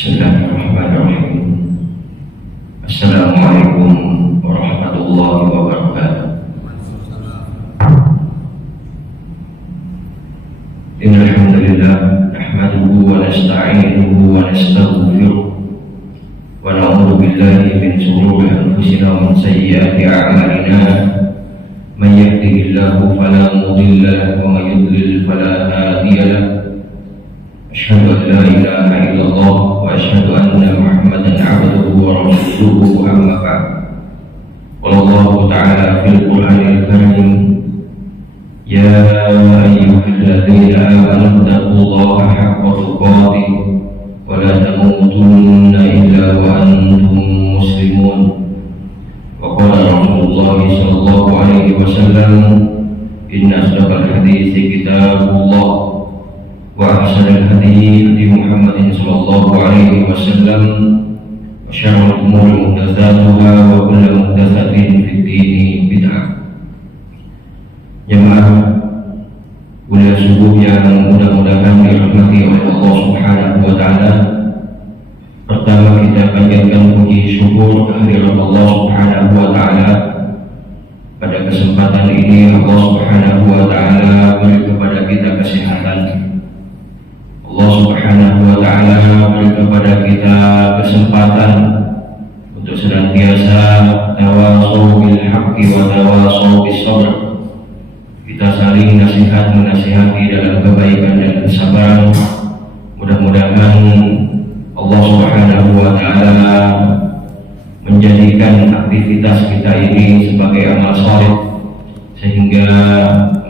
Bismillahirrahmanirrahim. Assalamualaikum warahmatullahi wabarakatuh. Innal hamdalillah nahmaduhu wa nasta'inuhu wa nastaghfiruh wa na'udzu billahi min shururi anfusina wa min sayyiati a'malina. Man yahdihillahu fala mudilla lahu wa man yudlil fala hadiya lahu. Asyhadu an la ilaha illallah wa asyhadu anna Muhammadan 'abduhu wa rasuluhu, amma ba'd. Wallahu ta'ala fil Qur'anil Karim, ya ayyuhalladzina amanu taqullaha haqqa tuqatih wa la tamutunna illa wa antum muslimun. Wa qala Rasulullah sallallahu alaihi wasallam, inna asdaqal hadithi kitabullah wa ahsanal hadi hadi Muhammadin sallallahu alaihi wasallam, wa syarrul umuri muhdatsatuha wa kullu muhdatsatin fid dini bid'ah. Jemaah bulan subuh yang mudah-mudahan dirahmati oleh Allah Subhanahu wa taala. Pertama, kita panjatkan puji syukur kehadirat Allah Subhanahu wa taala. Pada kesempatan ini Allah Subhanahu wa taala beri kepada kita kesehatan. Allah Subhanahu wa ta'ala beri kepada kita kesempatan untuk senantiasa tawasau bil haqqi wa tawasau bis sabr. Kita saling nasihat menasihati dalam kebaikan dan kesabaran. Mudah-mudahan Allah Subhanahu wa ta'ala menjadikan aktivitas kita ini sebagai amal saleh, sehingga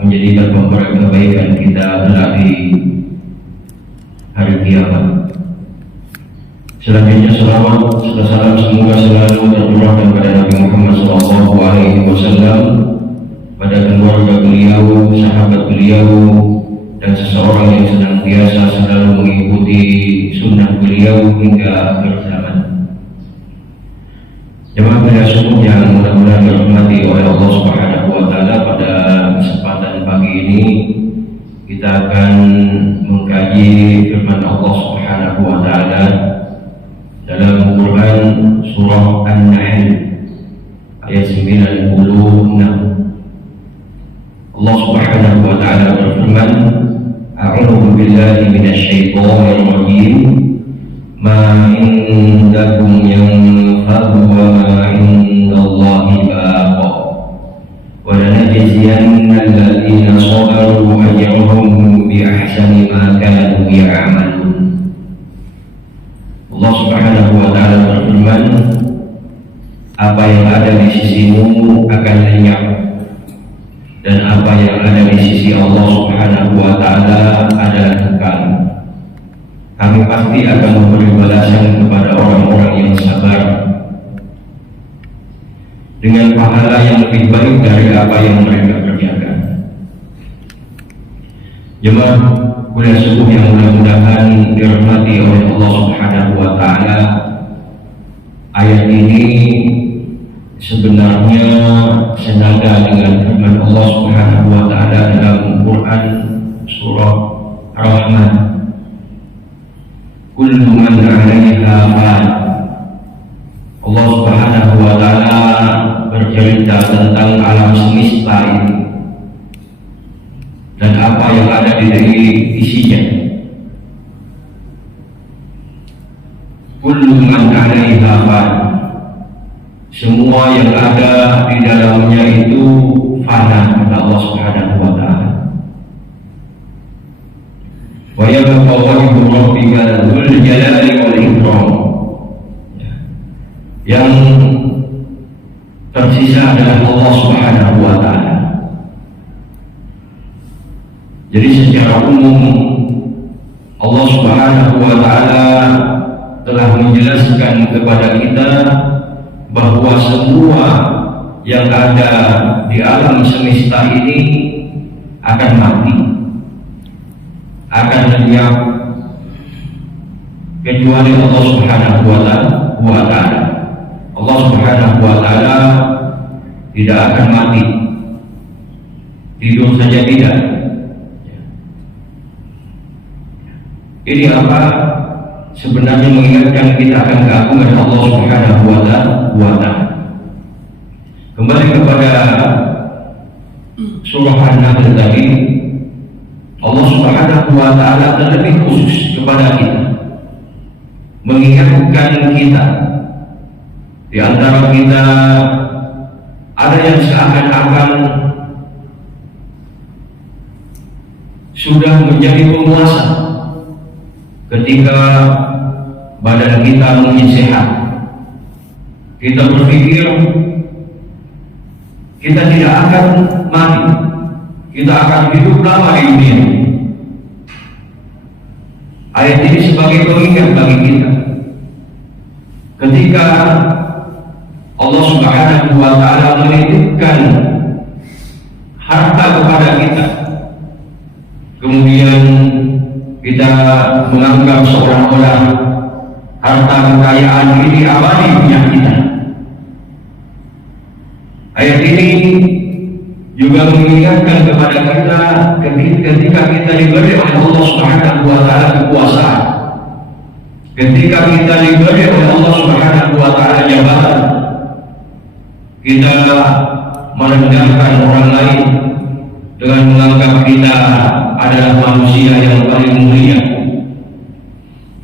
menjadikan pemberi kebaikan kita kelak di hari kiamat. Selanjutnya salawat serta salam semoga selalu tercurahkan kepada Nabi Muhammad sallallahu alaihi wasallam, pada keluarga beliau, sahabat beliau, dan seseorang yang senantiasa selalu mengikuti sunnah beliau hingga akhir zaman. Jemaah pada subuh yang mudah-mudahan dirahmati oleh Allah Subhanahu wa taala, pada kesempatan pagi ini kita akan mengkaji firman Allah Subhanahu wa taala dalam Quran surah An-Nahl ayat 96. Allah Subhanahu wa taala berfirman, a'udzu billahi minasyaitonir rajim, ma indakum yanfadu wa ma indallahi baq. وَلَنَجْزِيَنَّ الَّذِينَ صَبَرُوا أَجْرَهُمْ بِأَحْسَنِ مَا كَانُوا يَعْمَلُونَ. Allah Subhanahu wa taala berfirman, apa yang ada di sisimu akan lenyap, dan apa yang ada di sisi Allah Subhanahu wa taala adalah kekal. Kami pasti akan memberi balasan kepada orang-orang yang sabar dengan pahala yang lebih baik dari apa yang mereka kerjakan. Jemaah bulan subuh yang mudah-mudahan dirahmati oleh Allah Subhanahu wa taala, ayat ini sebenarnya senada dengan firman Allah Subhanahu wa taala dalam Quran surah Ar-Rahman, kullu man 'alaiha fan. Allah Subhanahu wa taala bercerita tentang alam semesta ini dan apa yang ada di isinya. Kullu man 'alaiha fan, semua yang ada di dalamnya itu fana, kata Allah Subhanahu wa taala. Wa yabqa wajhu rabbika dzul jalali wal ikram. Yang tersisa adalah Allah Subhanahu wa taala. Jadi secara umum Allah Subhanahu wa taala telah menjelaskan kepada kita bahwa semua yang ada di alam semesta ini akan mati, akan lenyap, kecuali Allah Subhanahu wa taala. Allah Subhanahu wa taala tidak akan mati, tidur saja tidak. Ini apa? sebenarnya mengingatkan kita akan keagungan Allah Subhanahu wa Ta'ala. Kembali kepada surah An-Nahl tadi, Allah Subhanahu wa Ta'ala terlebih khusus kepada kita, mengingatkan kita. Di antara kita ada yang seakan-akan sudah menjadi penguasa ketika badan kita masih sehat. Kita berpikir kita tidak akan mati, kita akan hidup lama di dunia. Ayat ini sebagai pengingat bagi kita ketika Allah Subhanahu wa Ta'ala menitipkan harta kepada kita, kemudian kita menganggap seolah-olah harta kekayaan ini abadi punya kita. Ayat ini juga mengingatkan kepada kita ketika kita diberi oleh Allah Subhanahu wa Ta'ala kekuasaan, ketika kita diberi oleh Allah Subhanahu wa Ta'ala jabatan, kita merendahkan orang lain dengan menganggap kita adalah manusia yang paling mulia.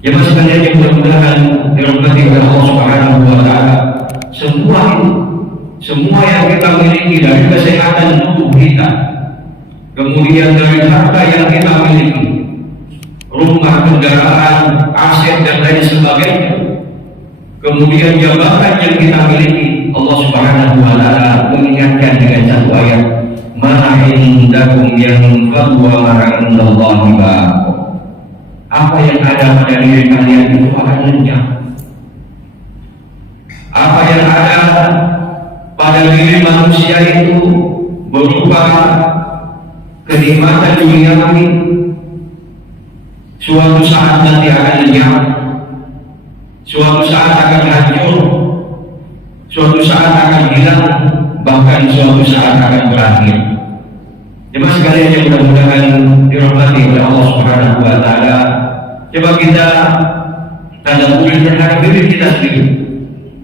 Ya sekalian, mudah-mudahan dirahmati oleh Allah Subhanahu wa Ta'ala, semua yang kita miliki, dari kesehatan tubuh kita, kemudian dari harta yang kita miliki, rumah, kendaraan, aset dan lain sebagainya, kemudian jabatan yang kita miliki, Allah Subhanahu wa Ta'ala mengingatkan dengan satu ayat, ma indakum yanfad wa ma indallahi baq. Apa yang ada pada diri kalian itu akan lenyap. Apa yang ada pada diri manusia itu berupa kenikmatan dunia ini, suatu saat nanti akan lenyap, suatu saat akan hancur, suatu saat akan hilang, bahkan suatu saat akan berakhir. Jemaah sekalian yang mudah-mudahan dirahmati oleh Allah Subhanahu wa Ta'ala, coba kita tadabburi terhadap diri kita sendiri.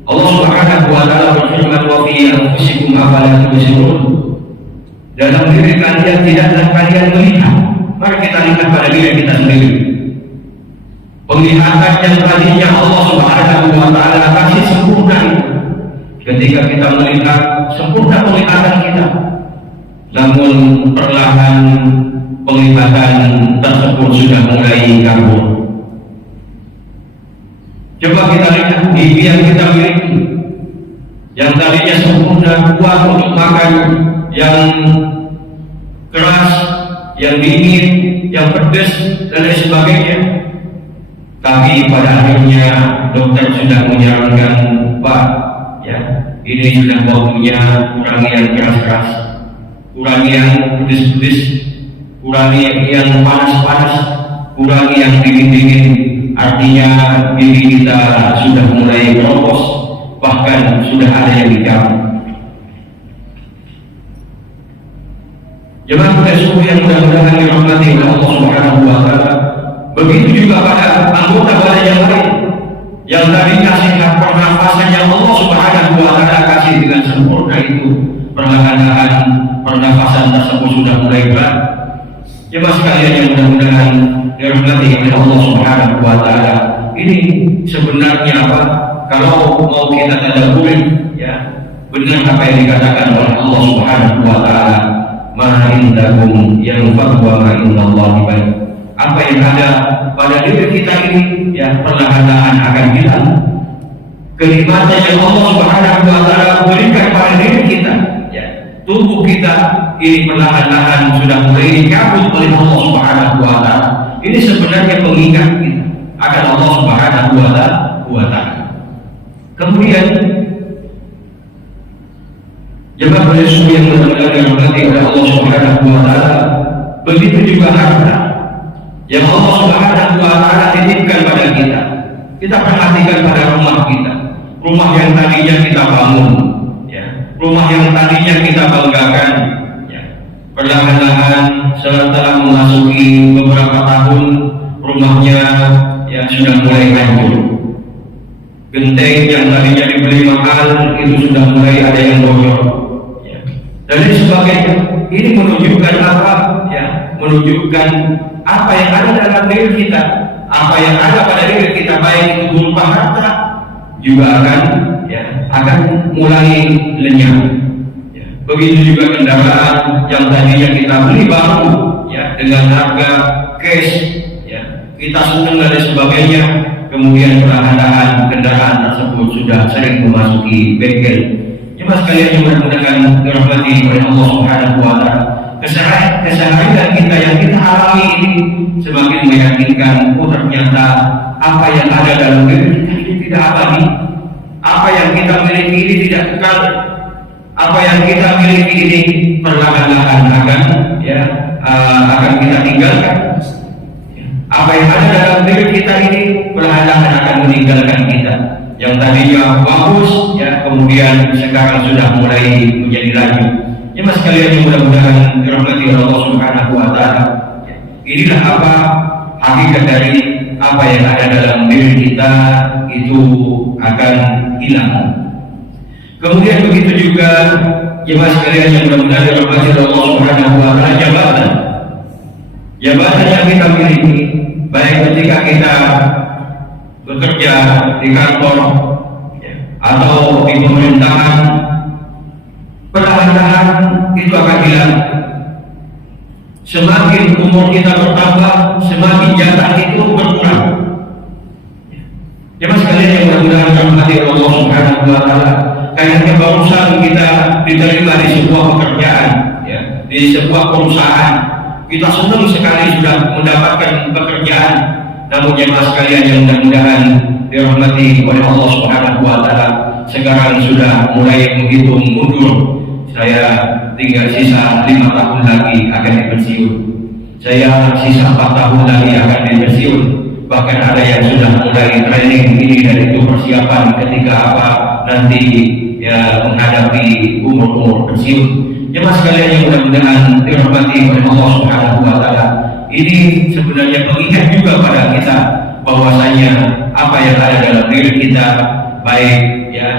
Allah Subhanahu wa Ta'ala berfirman, wa fi anfusikum afala tubsirun. Dalam diri kalian tidaklah kalian melihat? Mari kita lihat pada diri kita sendiri. Penglihatan yang tadinya Allah Subhanahu wa Ta'ala kasih sempurna itu, ketika kita melihat sempurna penglihatan kita, namun perlahan penglihatan tersebut sudah mulai kabur. Coba kita lihat gigi yang kita miliki, yang tadinya sempurna, kuat untuk makan, yang keras, yang dingin, yang pedas dan lain sebagainya. Tapi pada akhirnya dokter sudah menyarankan, Pak, ya, ini sudah waktunya kurangi yang keras-keras, kurangi yang pedes-pedes, kurangi yang panas-panas, kurangi yang dingin-dingin. Artinya diri kita sudah mulai keropos, bahkan sudah ada yang dicabut. Jemaah Rasul yang mudah-mudahan dirahmati oleh Allah Subhanahu wa Ta'ala, begitu juga pada anggota badan yang lain yang tadinya sehat, pernafasan yang Allah Subhanahu wa Ta'ala kasih dengan sempurna itu, perlahan-lahan pernafasan tersebut sudah mulai berat. Jemaah sekalian yang mudah-mudahan dirahmati oleh Allah Subhanahu wa Ta'ala, ini sebenarnya apa? Kalau mau kita tadabburi, ya, benar apa yang dikatakan oleh Allah Subhanahu wa Ta'ala, ma indakum yanfad wa ma indallahi baq. Apa yang ada pada diri kita ini, ya, perlahan-lahan akan hilang. Kenikmatan yang Allah Subhanahu wa Ta'ala berikan pada diri kita, ya, tubuh kita ini perlahan-lahan sudah mulai dicabut oleh Allah Subhanahu wa Ta'ala. Ini sebenarnya pengingat kita akan Allah Subhanahu wa Ta'ala. Kemudian jemaah Rasul yang benar-benar dirahmati oleh Allah Subhanahu wa Ta'ala, begitu juga harta yang Allah Subhanahu wa Ta'ala titipkan pada kita. Kita perhatikan pada rumah kita, rumah yang tadinya kita bangun, ya, rumah yang tadinya kita banggakan, ya, perlahan-lahan setelah memasuki beberapa tahun rumahnya, ya sudah mulai hancur. Genteng yang tadinya dibeli mahal itu sudah mulai ada yang bocor. Ya. Dan lain sebagainya. Ini menunjukkan apa? Ya, menunjukkan apa yang ada dalam diri kita, apa yang ada pada diri kita, baik itu berupa harta juga akan mulai lenyap. Ya. Begitu juga kendaraan yang tadinya kita beli baru, ya, dengan harga cash, ya, kita senang dan sebagainya, kemudian perlahan-lahan kendaraan tersebut sudah sering memasuki bengkel. Ya mas kalian yang mudah-mudahan dirahmati oleh Allah Subhanahu wa Ta'ala, keseharian kita yang kita alami ini semakin meyakinkan, ternyata apa yang ada dalam diri kita ini tidak abadi, apa yang kita miliki ini tidak kekal, apa yang kita miliki ini perlahan-lahan akan kita tinggalkan. Apa yang ada dalam diri kita ini perlahan-lahan akan meninggalkan kita. Yang tadinya bagus, ya, kemudian sekarang sudah mulai menjadi lanjut. Ya mas kalian yang mudah-mudahan dirahmati oleh Allah Subhanahu wa Ta'ala. Inilah apa hakikat dari apa yang ada dalam diri kita itu akan hilang. Kemudian begitu juga ya mas kalian yang mudah-mudahan dirahmati oleh Allah Subhanahu wa Ta'ala, jabatan yang kita miliki, baik ketika kita bekerja di kantor, ya, atau di pemerintahan, perlahan-lahan itu akan hilang. Semakin umur kita bertambah, semakin jatah itu berkurang. Ya mas kalian yang mudah-mudahan dirahmati Allah Subhanahu wa Ta'ala, kayaknya barusan kita diterima di sebuah pekerjaan, ya, di sebuah perusahaan, kita senang sekali sudah mendapatkan pekerjaan. Namun jemaah sekalian yang mudah-mudahan dirahmati oleh Allah Subhanahu wa Ta'ala, sekarang sudah mulai menghitung mundur. Saya tinggal sisa 5 tahun lagi akan dipensiun. Saya sisa 4 tahun lagi akan dipensiun. Bahkan ada yang sudah mulai training ini dan itu, persiapan ketika apa nanti ya menghadapi umur pensiun. Jemaah sekalian yang mudah-mudahan dirahmati oleh Allah Subhanahu wa Ta'ala, ini sebenarnya pengingat juga pada kita bahwasanya apa yang ada dalam diri kita, baik ya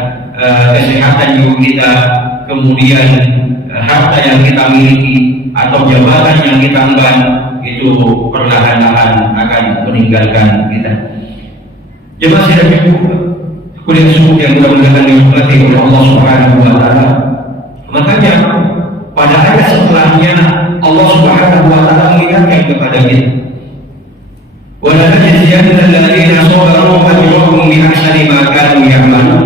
kesehatan jiwa kita, kemudian harta yang kita miliki atau jabatan yang kita emban, itu perlahan-lahan akan meninggalkan kita. Jemaah sekalian kuliah subuh yang mudah-mudahan dirahmati oleh Allah Subhanahu wa Ta'ala, makanya pada ayat setelahnya Allah Subhanahu wa Ta'ala mengingatkan kepada kita, wa la najziyanna alladziina sabaru ajrahum bi ahsani ma kanu ya'malun.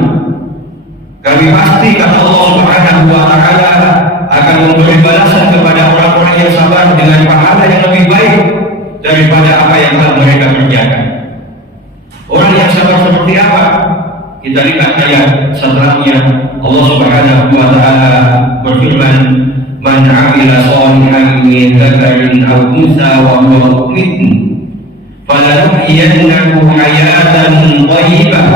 Kami pasti, kata Allah Subhanahu wa Ta'ala, akan memberi balasan kepada orang-orang yang sabar dengan pahala yang lebih baik daripada apa yang telah mereka kerjakan. Orang yang sabar seperti apa? Kita lihat ayat setelahnya. Allah Subhanahu wa Ta'ala berfirman, man 'amila shalihan min dzakarin aw untha wa huwa mu'min falanuhyiyannahu hayatan thayyibah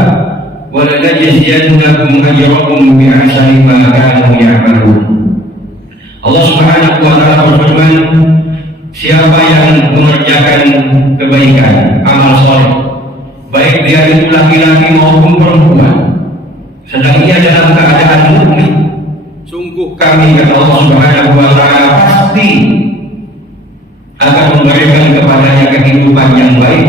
wa lanajziyannahum ajrahum bi ahsani ma kanu ya'malun. Allah Subhanahu wa Ta'ala berfirman, siapa yang mengerjakan kebaikan, amal saleh, baik dia itu laki-laki maupun perempuan, sedang ia dalam keadaan mukmin, sungguh kami, kata Allah Subhanahu wa Ta'ala, pasti akan memberikan kepadanya kehidupan yang baik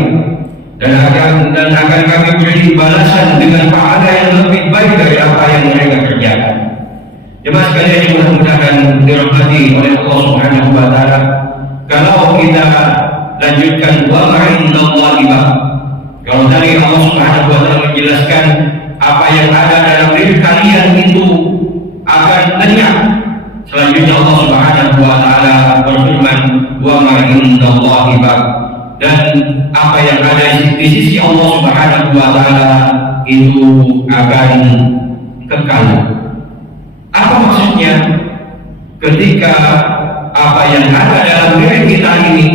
dan akan kami beri balasan dengan pahala yang lebih baik dari apa yang mereka kerjakan. Jemaah sekalian yang mudah-mudahan dirahmati oleh Allah Subhanahu wa Ta'ala, kalau kita lanjutkan wa ma'indallahi baq, kalau tadi Allah Subhanahu wa Ta'ala menjelaskan apa yang ada dalam diri kalian itu akan lenyap, selanjutnya Allah Subhanahu wa Ta'ala berfirman wa ma indallahi baq, dan apa yang ada di sisi Allah Subhanahu wa Ta'ala itu akan kekal. Apa maksudnya? Ketika apa yang ada dalam diri kita ini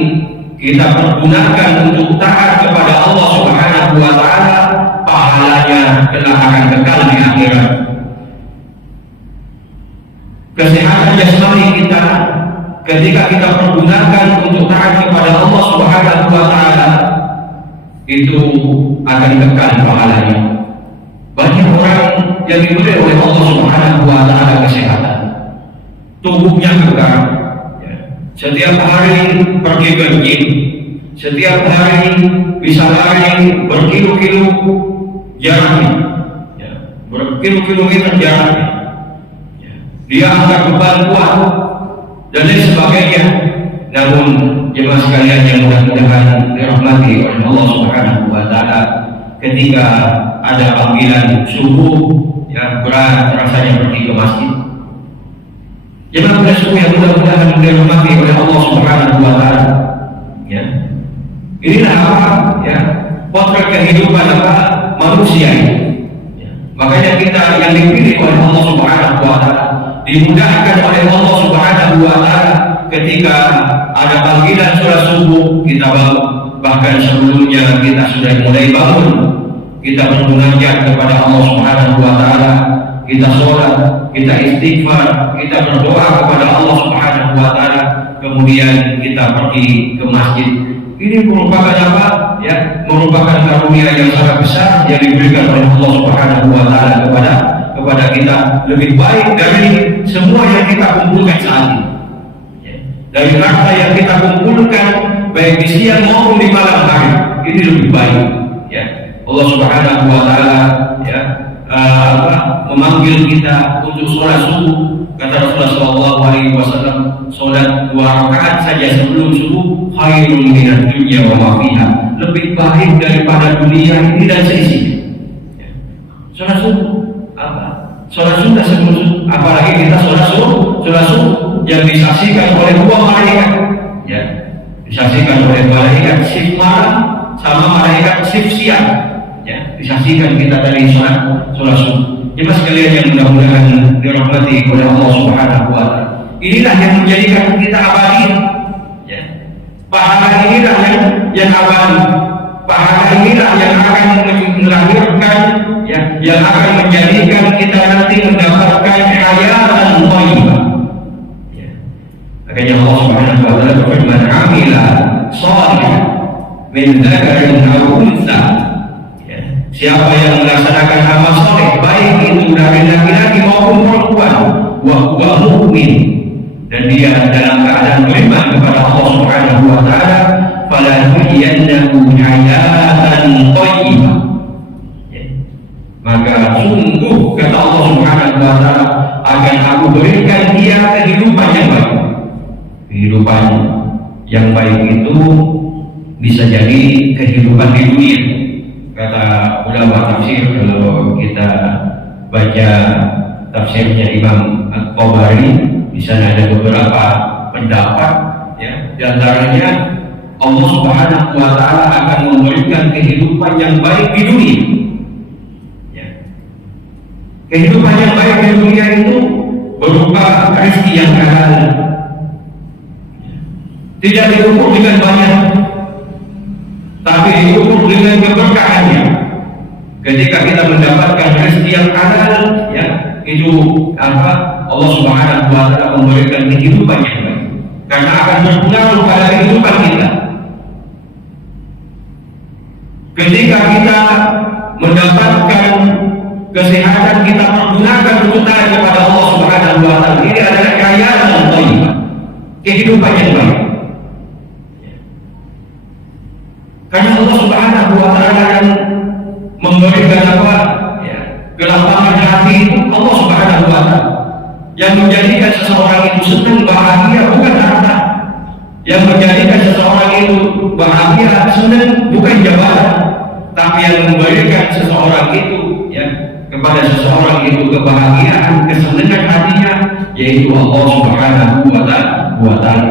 kita pergunakan untuk taat kepada Allah Subhanahu wa Ta'ala, pahalanya kelak akan kekal di akhirat. Kesehatan jasmani kita ketika kita pergunakan untuk taat kepada Allah Subhanahu wa Ta'ala, itu akan kekal pahalanya. Banyak orang yang diberi oleh Allah Subhanahu wa Ta'ala kesehatan, tubuhnya kekal, ya. Setiap hari pergi ke gym, setiap hari bisa lari berkilo-kilo jaraknya, ya. Berkilo-kilometer jaraknya, ya. Dia angkat beban kuat dan lain sebagainya. Namun jemaah sekalian yang mudah-mudahan dirahmati oleh Allah Subhanahu wa Ta'ala, ketika ada panggilan subuh, ya, berat rasanya pergi ke masjid. Jemaah subuh yang mudah-mudahan dirahmati oleh Allah Subhanahu wa Ta'ala, ya. Inilah apa, ya, potret kehidupan apa manusia ini. Ya. Makanya kita yang dipilih oleh Allah Subhanahu wa Ta'ala, dimudahkan oleh Allah Subhanahu wa Ta'ala ketika ada panggilan sholat subuh kita bangun. Bahkan sebelumnya kita sudah mulai bangun, kita bermunajat kepada Allah Subhanahu wa Ta'ala, kita sholat, kita istighfar, kita berdoa kepada Allah Subhanahu wa Ta'ala, kemudian kita pergi ke masjid. Ini merupakan apa? Ya, merupakan karunia yang sangat besar yang diberikan oleh Allah Subhanahu wa Ta'ala kepada kita, lebih baik dari semua yang kita kumpulkan saat ini. Dari harta yang kita kumpulkan baik di siang maupun di malam hari, ini lebih baik, ya. Allah Subhanahu wa Ta'ala, ya, memanggil kita untuk sholat subuh. Kata Rasulullah Shallallahu Alaihi Wasallam, sholat 2 rakaat saja sebelum subuh khairun minad dunya wa ma fiha, lebih baik daripada dunia ini dan seisinya. Ya. Sholat subuh apa? Sholat sunnah sebelum subuh, apalagi kita sholat subuh yang disaksikan oleh 2 malaikat, ya, disaksikan oleh malaikat shift malam sama malaikat shift siang, ya, disaksikan kita dari sholat subuh. Jemaah sekalian yang mudah-mudahan dirahmati oleh Allah Subhanahu wa Ta'ala, inilah yang menjadikan kita abadi, ya. Pahala inilah yang abadi, pahala inilah yang akan melahirkan, ya, yang akan menjadikan kita nanti mendapatkan hayatan thayyibah. Makanya Allah Subhanahu wa Ta'ala berfirman, "Amila shalihan min dzakarin aw untha." Ya. Siapa yang melaksanakan amal saleh, baik itu dari laki-laki maupun perempuan, wa huwa mu'min, dan dia dalam keadaan beriman kepada Allah Subhanahu wa Ta'ala, falanuhyiyannahu hayatan thayyibah. Ya. Maka sungguh kata Allah Subhanahu wa Ta'ala, akan aku berikan dia kehidupan yang baik. Kehidupan yang baik itu bisa jadi kehidupan di dunia. Kata ulama tafsir, kalau kita baca tafsirnya Imam At-Tabari, di sana ada beberapa pendapat, ya. Di antaranya Allah Subhanahu wa Ta'ala akan memberikan kehidupan yang baik di dunia. Ya. Kehidupan yang baik di dunia itu berupa rezeki yang halal, tidak diukur dengan banyak, tapi diukur dengan keberkahannya. Ketika kita mendapatkan rezeki yang halal, ya, itu apa? Allah Subhanahu wa Ta'ala memberikan kehidupan yang baik, karena akan berpengaruh pada kehidupan kita. Ketika kita mendapatkan kesehatan, kita pergunakan untuk taat kepada Allah Subhanahu wa Ta'ala. Ini adalah kekayaan yang baik, kehidupan yang baik. Karena Allah Subhanahu wa Ta'ala yang memberikan apa, ya, kelapangan hati itu Allah Subhanahu wa Ta'ala. Yang menjadikan seseorang itu senang, bahagia bukan harta. Yang menjadikan seseorang itu bahagia, senang bukan jabatan, tapi yang memberikan seseorang itu, ya, kepada seseorang itu kebahagiaan, kesenangan hatinya, yaitu Allah Subhanahu wa Ta'ala.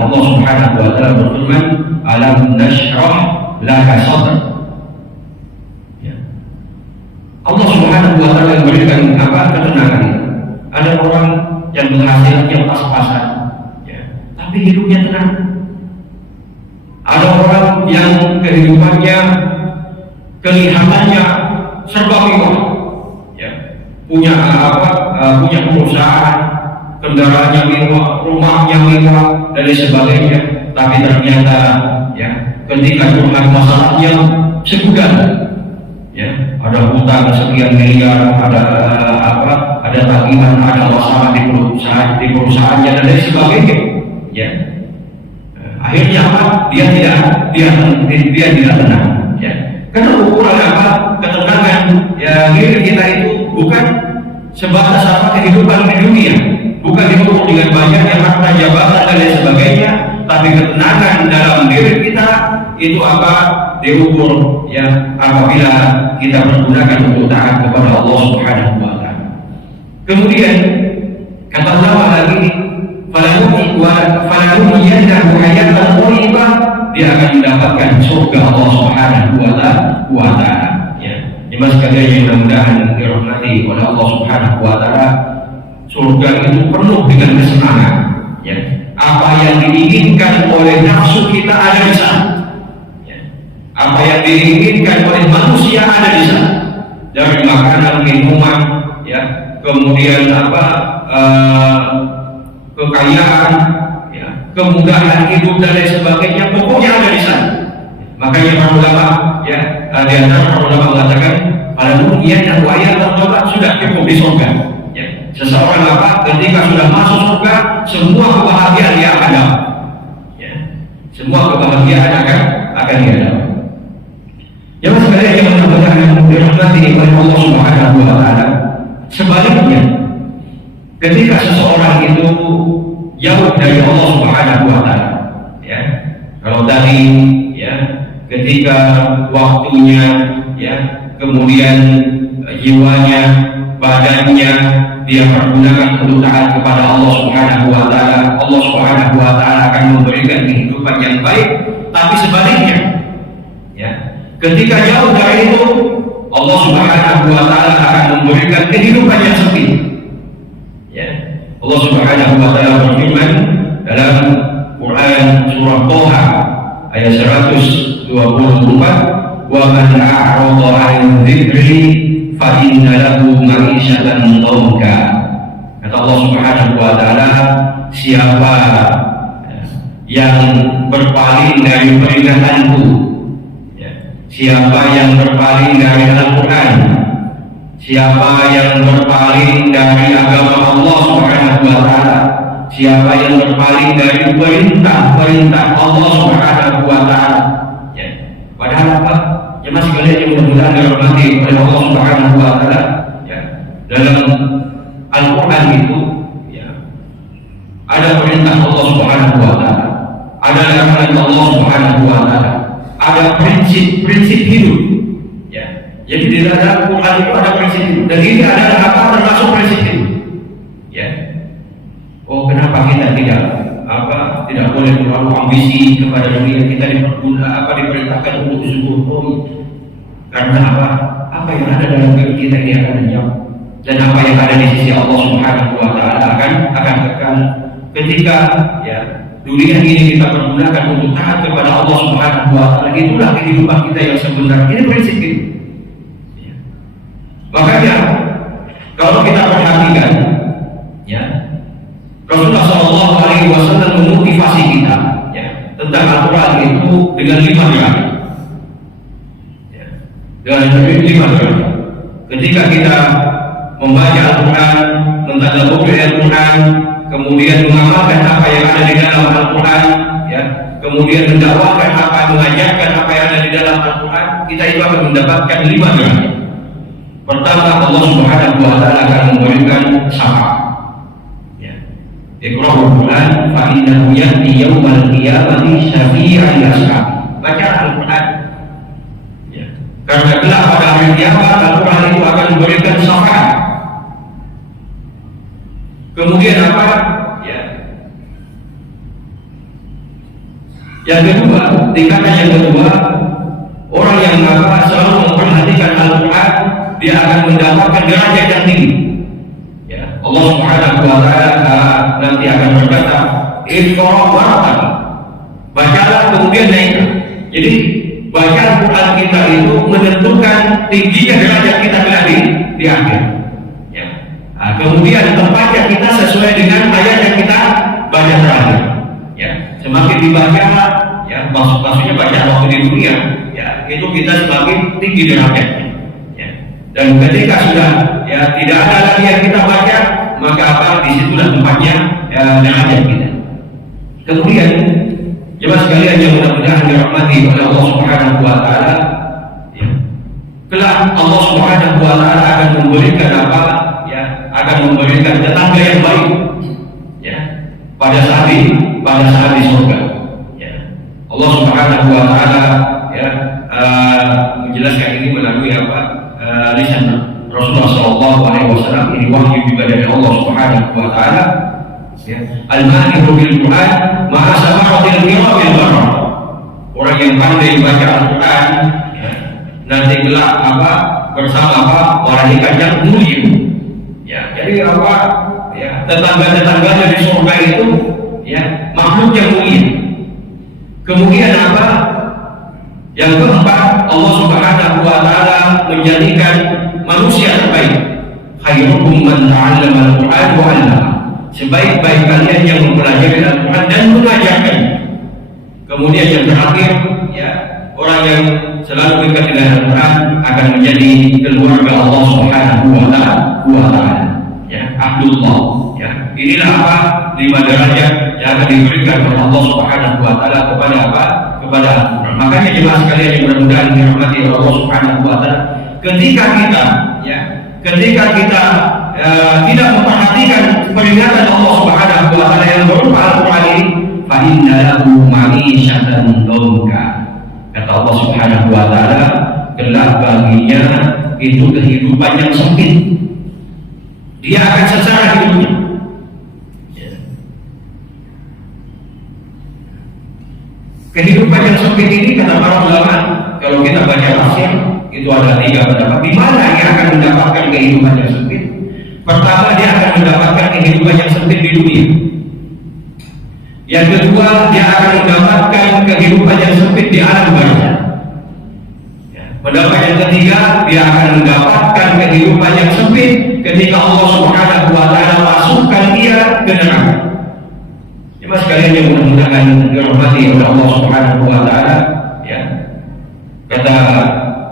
Allah Subhanahu wa Ta'ala berfirman, "Alam nashrah laka sadr." Ya. Allah Subhanahu wa Ta'ala memberikan apa? Ketenangan. Ada orang yang penghasilannya pas-pasan, ya, tapi hidupnya tenang. Ada orang yang kehidupannya, kelihatannya serba mewah, ya, punya apa? Punya perusahaan, kendaraannya mewah, rumahnya mewah, dan sebagainya. Tapi ternyata, ya, ketika curhat masalahnya segudang, ya, ada hutang sekian miliar, ada ada tagihan, ada masalah di perusahaannya dan lain sebagainya, ya. Akhirnya apa? Dia tidak tenang, ya. Karena ukuran ketenangan ya diri kita itu bukan sebatas kehidupan di dunia, bukan diukur dengan banyaknya harta jabatan dan lain sebagainya, tapi ketenangan dalam diri kita itu diukur ya apabila kita pergunakan untuk taat kepada Allah Subhanahu wa taala. Kemudian kata Allah lagi, falanuhyiyannahu hayatan thayyibah, dia akan mendapatkan surga Allah Subhanahu wa taala, ya. Jemaah sekalian yang mudah-mudahan dirahmati oleh Allah Subhanahu wa taala, surga itu penuh dengan kesenangan, ya. Apa yang diinginkan oleh nafsu kita ada di sana, ya. Apa yang diinginkan oleh manusia ada di sana, dari makanan, minuman, ya, kemudian kekayaan, ya, kemudahan hidup dan lain sebagainya, pokoknya ada di sana. Makanya para ulama, ya, di antara para ulama mengatakan, pada dunia dan wayang tertolak sudah cukup di surga. Ya. Seseorang ketika sudah masuk surga, semua kebahagiaan dia akan dapat. Ya. Semua kebahagiaan akan dia dapat. Yang sekalian yang mudah-mudahan dirahmati oleh Allah Subhanahu wa taala. Sebaliknya, ketika seseorang itu jauh dari Allah Subhanahu wa taala, ya. Kalau tadi, ya, ketika waktunya, ya, kemudian jiwanya, badannya dia pergunakan untuk taat kepada Allah Subhanahu wa taala, Allah Subhanahu wa taala akan memberikan kehidupan yang baik. Tapi sebaliknya, ya, ketika jauh dari itu, Allah Subhanahu wa taala akan memberikan kehidupan yang sempit. Ya. Allah Subhanahu wa taala berfirman dalam Quran surah Thaha ayat 124, "Wa man a'rada 'an dzikri fa inna lahu ma'isyatan dhanka." Kata Allah Subhanahu wa taala, siapa yang berpaling dari peringatanku, ya, siapa yang berpaling dari Al-Quran, siapa yang berpaling dari agama Allah Subhanahu wa taala, siapa yang berpaling dari perintah Allah Subhanahu wa taala, ya. Padahal ya masih kalian yang mudah-mudahan dirahmati oleh Allah Subhanahu wa taala, ya. Dalam Al-Quran itu, ya, ada perintah Allah Subhanahu wa taala, ada larangan Allah Subhanahu wa taala, ada prinsip hidup, ya. Jadi di dalam Quran itu ada prinsip hidup, dan ini adalah termasuk prinsip hidup, ya. Oh, kenapa kita tidak boleh terlalu ambisi kepada dunia? Kita diperintahkan untuk syukur, karena apa yang ada dalam diri kita ini akan menjauh, dan apa yang ada di sisi Allah Subhanahu wa taala akan kekal. Ketika, ya, dunia ini kita pergunakan untuk taat kepada Allah Subhanahu wa taala, itulah kehidupan kita yang sebenarnya. Ini prinsip hidup. Ya. Makanya kalau kita perhatikan, ya, Rasulullah Shallallahu Alaihi Wasallam memotivasi kita, ya, tentang Al-Quran itu dengan 5 derajat, ya, dengan 5 derajat. Ketika kita membaca Al-Quran, mentadabburi Al-Quran, kemudian mengamalkan apa yang ada di dalam Al-Quran, ya, kemudian mendakwakan mengajarkan apa yang ada di dalam Al-Quran, kita itu akan mendapatkan 5 derajat. Pertama, Allah Subhanahu wa taala akan memberikan syafaat. Iqra'ul Quran fa innahu ya'ti yaumal qiyamati syafi'an li ashabi. Baca Al-Quran, ya. Karena kelak pada hari kiamat Al-Quran itu akan memberikan syafaat. Kemudian apa? Ya. Yang kedua, tingkatan yang kedua, orang yang selalu memperhatikan Al-Quran, dia akan mendapatkan derajat yang tinggi. Allah Subhanahu wa taala nanti akan berkata, "Iqra warqam." Bacalah kemudian naikkan. Jadi bacaan Quran kita itu menentukan tingginya derajat kita di akhir. Ya. Nah, kemudian tempatnya kita sesuai dengan ayat yang kita baca terakhir. Ya. Semakin dibaca, ya, maksudnya baca waktu di dunia, ya, itu kita semakin tinggi derajatnya. Ya. Dan ketika sudah ya tidak ada lagi yang kita baca, maka apa? Disitulah tempatnya ya, derajat kita. Kemudian jemaah sekalian yang mudah-mudahan dirahmati oleh Allah Subhanahu wa taala, ya. Kelak Allah Subhanahu wa taala akan memberikan apa? Ya, akan memberikan tetangga yang baik. Ya. Pada saat di surga. Ya. Allah Subhanahu wa taala ya menjelaskan ini melalui apa? Lisan Rasulullah sallallahu alaihi wasallam. Ini wahyu juga dari Allah Subhanahu wa taala. Ya. Al-Mahiru bil Quran ma'a sama'atil kiramil barah. Orang yang pandai baca Al-Quran ya, nanti kelak apa bersama apa malaikat yang mulia. Ya, jadi apa ya tetangga-tetangganya di surga itu ya makhluk yang mulia. Kemudian apa? Yang keempat, Allah Subhanahu wa taala menjadikan manusia terbaik. Khairukum man ta'allama al-Qur'an wa 'allama. Sebaik-baik kalian yang mempelajari Al-Quran dan mengajarkan. Kemudian yang terakhir, ya orang yang selalu dekat dengan Al-Quran akan menjadi keluarga Allah Subhanahu wa taala. Ya, Abdullah. Ya, inilah apa 5 derajat yang akan diberikan oleh Allah Subhanahu wa taala kepada apa? Kepada Al-Quran. Makanya jemaah sekalian yang mudah-mudahan dirahmati oleh Allah Subhanahu wa taala, ketika kita tidak memperhatikan peringatan Allah Subhanahu wa taala yang berupa Al-Qur'an ini, fa inna lahu ma'isyatan dhanka. Kata Allah Subhanahu wa taala, kelak baginya itu kehidupan yang sempit. Dia akan sengsara hidupnya. Kehidupan yang sempit ini kata para ulama, kalau kita baca tafsir itu ada 3 pendapat. Di mana dia akan mendapatkan kehidupan yang sempit? Pertama, dia akan mendapatkan kehidupan yang sempit di dunia. Yang kedua, dia akan mendapatkan kehidupan yang sempit di alam barzah. Ya. Pendapat yang ketiga, dia akan mendapatkan kehidupan yang sempit ketika Allah Subhanahu wa taala masukkan dia ke neraka. Jemaah sekalian yang mudah-mudahan dirahmati oleh Allah Subhanahu wa taala, ya. Kata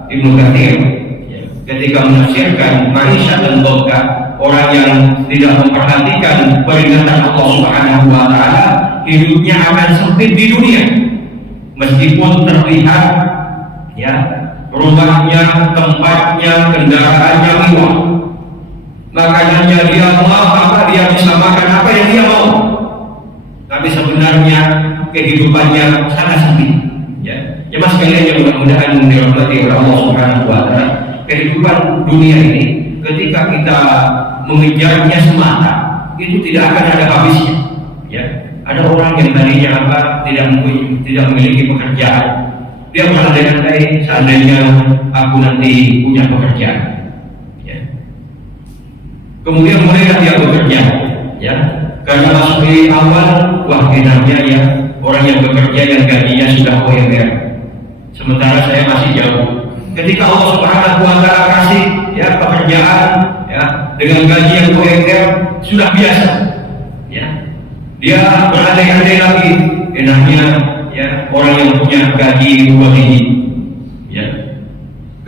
Ibnu Katsir ya, ketika menafsirkan ma'isyah dan dhanka, orang yang tidak memperhatikan peringatan Allah Subhanahu wa taala, hidupnya akan sempit di dunia. Meskipun terlihat ya rumahnya, tempatnya, kendaraannya mewah, makanannya dia mau apa, dia bisa makan apa yang dia mau, tapi sebenarnya kehidupannya sangat sempit. Ya, jemaah sekalian yang mudah-mudahan dirahmati oleh Allah Subhanahu wa taala, kehidupan dunia ini ketika kita mengejarnya semata itu tidak akan ada habisnya. Ya, ada orang yang tadinya apa tidak memiliki pekerjaan, dia berandai-andai seandainya aku nanti punya pekerjaan. Ya. Kemudian mulailah dia bekerja. Ya, karena masuk di awal wah enaknya ya orang yang bekerja yang gajinya sudah UMR, sementara saya masih jauh. Ketika Allah Subhanahu wa taala kasih ya pekerjaan ya dengan gaji yang UMR sudah biasa, ya dia berandai-andai lagi enaknya ya orang yang punya gaji 2 digit. Ya,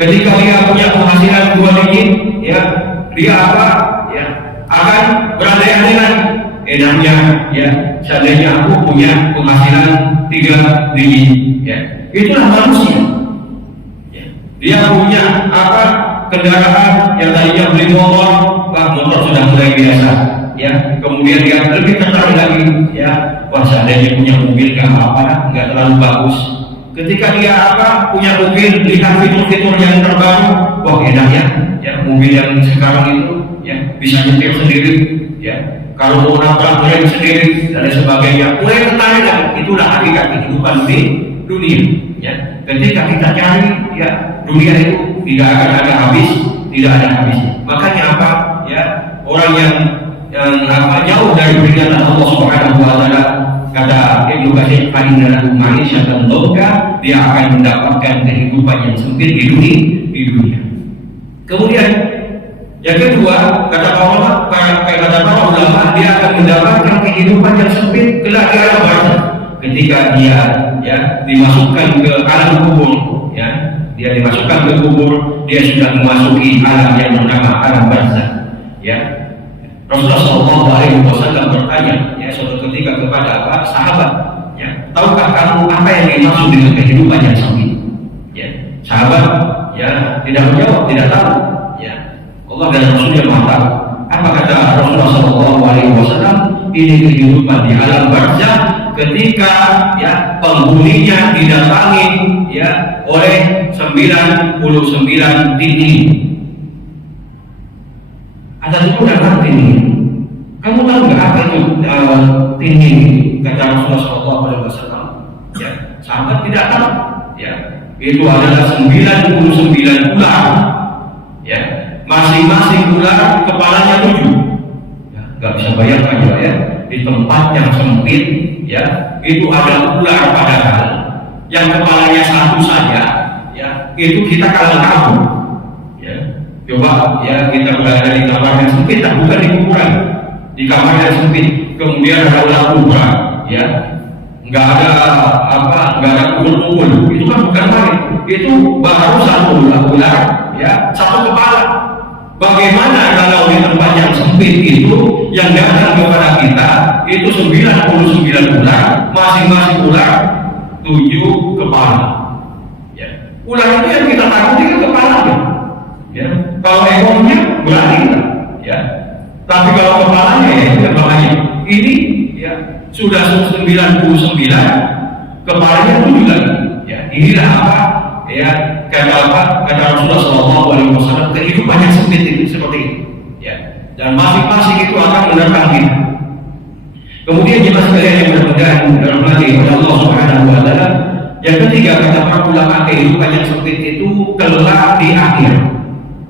ketika dia punya penghasilan 2 digit, ya dia apa ya akan berandai-andai lagi enaknya ya seandainya aku punya penghasilan 3 digit. Ya, itulah manusia. Ya, dia punya apa kendaraan yang tadinya beli motor, motor sudah mulai biasa. Ya, kemudian dia lebih tertarik lagi. Ya, wah seandainya punya mobil nggak terlalu bagus. Ketika dia apa punya mobil, lihat fitur-fitur yang terbaru, wah enaknya ya mobil yang sekarang itu ya bisa nyetir sendiri. Ya, kalau mau nabrak rem sendiri dan sebagainya, mulai tertarik lagi. Itulah hakikat kehidupan di dunia. Ya, ketika kita cari ya dunia itu tidak akan ada habis, tidak ada habis. Makanya apa? Ya, orang yang apa jauh dari peringatan Allah Subhanahu wa taala, kata Ibnu Katsir, fa inna lahu ma'isyatan dhanka, dia akan mendapatkan kehidupan yang sempit di dunia. Kemudian yang kedua, kata para ulama, dia akan mendapatkan kehidupan yang sempit kelak di alam barzah. Ketika dia ya dimasukkan ke alam kubur, ya dia dimasukkan ke kubur, dia sudah memasuki alam yang bernama alam barzakh. Ya, Rasulullah SAW bertanya, ya, suatu ketika kepada sahabat, ya, tahukah kamu apa yang dimaksud dengan kehidupan yang sempit? Ya, sahabat, ya, tidak menjawab, tidak tahu. Ya, Allah dan Rasulnya tahu. Apa kata Rasulullah SAW? Ini kehidupan di alam barzakh ketika, ya, penghuninya didatangi, ya, oleh 99 dinding. Ada itu dan dinding. Kamu tahu nggak apa itu dinding? Kata Rasulullah SAW. Ya, sahabat tidak tahu. Ya, itu adalah 99 ular. Ya, masing-masing ular kepalanya 7. Ya, nggak bisa bayangkan ya, di tempat yang sempit, ya, itu ada ular padahal yang kepalanya 1 saja, ya, itu kita kalah kabur. Ya, coba, ya, kita berada di kamar yang sempit, bukan di kuburan, di kamar yang sempit, kemudian ada ular kobra, ya, nggak ada kumpul-kumpul, itu kan bukan main, itu baru 1 ular, ya, 1 kepala. Bagaimana kalau di tempat yang sempit itu yang datang kepada kita itu 99 ular, masing-masing ular 7 kepala. Ya. Ular itu yang kita takuti kan kepalanya. Ya. Kalau ekornya berani, ya. Tapi kalau kepalanya, ya, kepalanya ini, ya, sudah 99, kepalanya 7 lagi. Ya. Inilah apa? Ya, kata Rasulullah SAW, kehidupan yang sempit itu seperti itu. Ya. Dan masing-masing itu akan menerkam kita. Kemudian jemaah sekalian yang mudah-mudahan dirahmati oleh Allah Subhanahu wa taala, yang ketiga kata para ulama, kehidupan yang sempit itu kelak di akhir.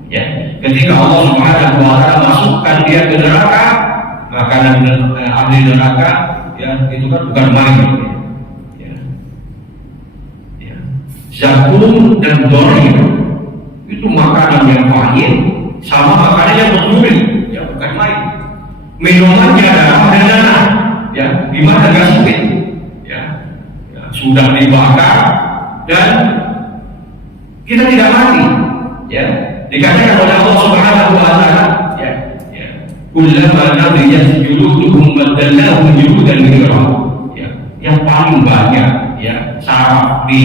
Ya, ketika Allah Subhanahu wa taala masukkan dia ke neraka, maka ahli neraka, ya, itu kan bukan main. Ya. Ya. Zakum dan dorim itu makanan yang pahit sama makanan yang berduri, ya, bukan main. Minumannya darah dan nanah. Ya, gimana gak sempit? Ya, ya, sudah dibakar dan kita tidak mati. Ya, dikatakan oleh Allah Subhanahu wa taala, ya, ya, kullama nadiyat juluduhum badalnahum juludan ghayra. Ya, yang paling banyak, ya, saraf di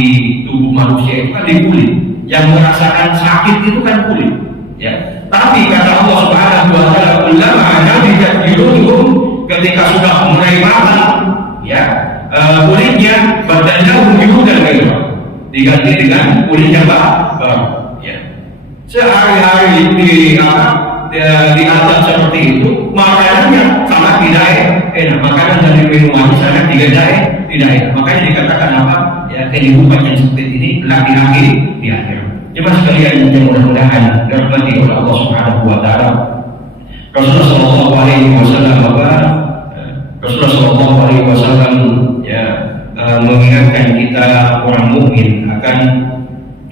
tubuh manusia itu kan di kulit. Yang merasakan sakit itu kan kulit. Ya, tapi kata Allah Subhanahu wa taala, kullama nadiyat juluduhum, ketika sudah mulai matang, ya, kulitnya badannya unjuk dan gitu, diganti dengan kulitnya baru. Ya. Sehari-hari di atas seperti itu, makanannya sangat tidak enak, makanan dan minuman sangat tidak enak. Makanya dikatakan apa? Ya, kehidupan yang sempit ini telah di akhir. Jemaah sekalian yang mudah-mudahan dirahmati oleh Allah Subhanahu wa taala. Rasulullah SAW, ya, mengingatkan kita orang mukmin akan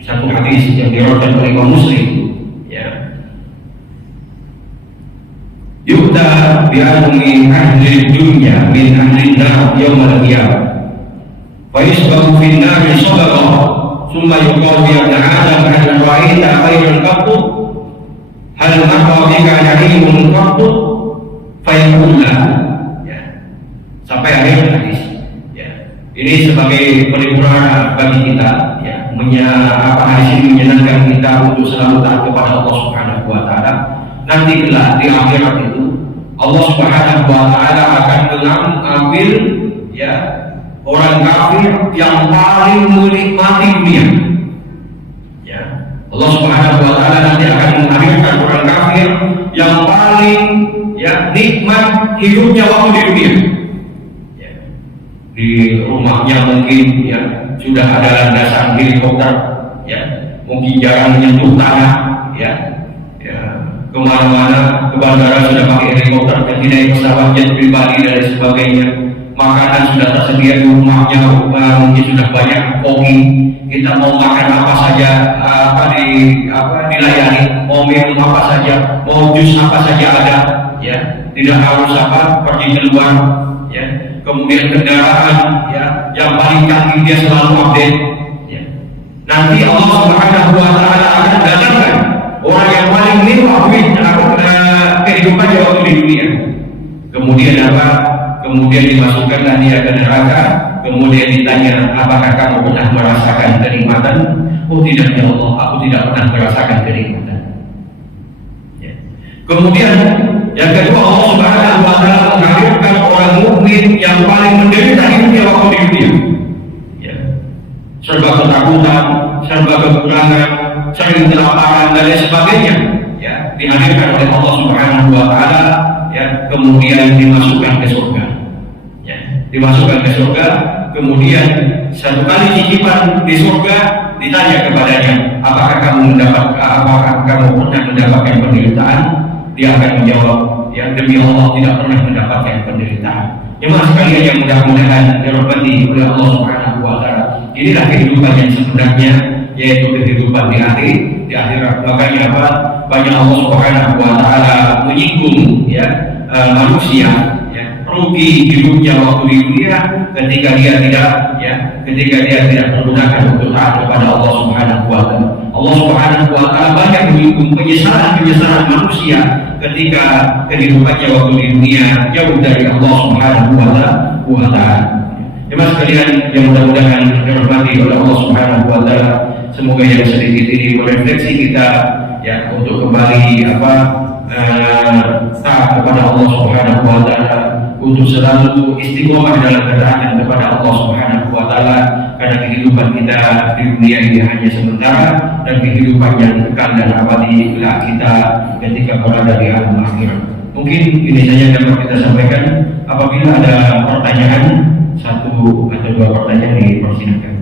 satu hadis yang diriwayatkan oleh Imam Muslim, ya. Yu'ta bi'alumi ahli dunya min ahli nar yawmal qiyamah. Fa yusbahu fin nar sabaqah, thumma yuqalu ya ibn Adam hal ra'aita khairan qattu? Hal marra bika na'imun qattu? Fa yaqul la. Ya. Sampai akhir hadis. Ya. Ini sebagai pelipuran bagi kita, ya. Hadis ini menyenangkan kita untuk selalu taat kepada Allah Subhanahu wa taala. Nanti kelak di akhirat itu Allah Subhanahu wa taala akan mengambil, ya, orang kafir yang paling menikmati dunia. Ya. Allah Subhanahu wa taala nanti akan mengakhirkan orang kafir yang paling, ya, nikmat hidupnya waktu di dunia. Ya. Di rumahnya mungkin, ya, sudah ada landasan helikopter, ya, mungkin jarang menyentuh tanah, ya. Ya. Kemana-mana ke bandara sudah pakai helikopter, dan tidak pesawat jet pribadi dan sebagainya. Makanan sudah tersedia di rumahnya, mungkin sudah banyak kopi. Kita mau makan apa saja, dilayani, mau minum apa saja, mau jus apa saja ada, ya, tidak harus pergi keluar, ya. Kemudian kendaraan, ya, yang paling canggih dia selalu update, ya. Nanti Allah Subhanahu wa taala akan datangkan orang yang paling mewah kehidupan waktu di dunia. Kemudian apa? Kemudian dimasukkanlah dia ke neraka. Kemudian ditanya, apakah kamu pernah merasakan kenikmatan? Oh tidak ya Allah, aku tidak pernah merasakan kenikmatan. Ya. Kemudian yang kedua, Allah Subhanahu wa taala menghadirkan orang mukmin yang paling menderita hidupnya waktu di dunia. Ya. Serba ketakutan, serba kekurangan, sering kelaparan dan lain sebagainya. Ya, dihadirkan oleh Allah Subhanahu wa taala, ya, kemudian dimasukkan ke surga. Ya, dimasukkan ke surga, kemudian satu kali cicipan di surga ditanya kepadanya, apakah kamu pernah mendapatkan penderitaan? Dia akan menjawab, ya demi Allah tidak pernah mendapatkan penderitaan. Jemaah sekalian yang mudah-mudahan dirahmati oleh Allah Subhanahu wa taala. Inilah kehidupan yang sebenarnya, yaitu kehidupan di akhirat. Makanya apa? Banyak Allah Subhanahu wa taala menyinggung ya manusia, ya, rugi hidupnya waktu di dunia ketika dia tidak menggunakan untuk taat kepada Allah Subhanahu wa taala. Allah Subhanahu wa taala banyak menyinggung penyesalan manusia ketika kehidupannya waktu di dunia jauh dari Allah Subhanahu wa taala. Jemaah sekalian yang mudah-mudahan dirahmati oleh Allah Subhanahu wa taala, semoga yang sedikit ini merefleksi kita ya untuk kembali taat kepada Allah Subhanahu wa taala, untuk selalu istiqomah dalam ketaatan kepada Allah Subhanahu wa taala, karena kehidupan kita di dunia ini hanya sementara dan kehidupan yang kekal dan abadi adalah kita ketika berada di alam akhirat. Mungkin ini saja dapat kita sampaikan. Apabila ada pertanyaan, satu atau dua pertanyaan dipersilakan.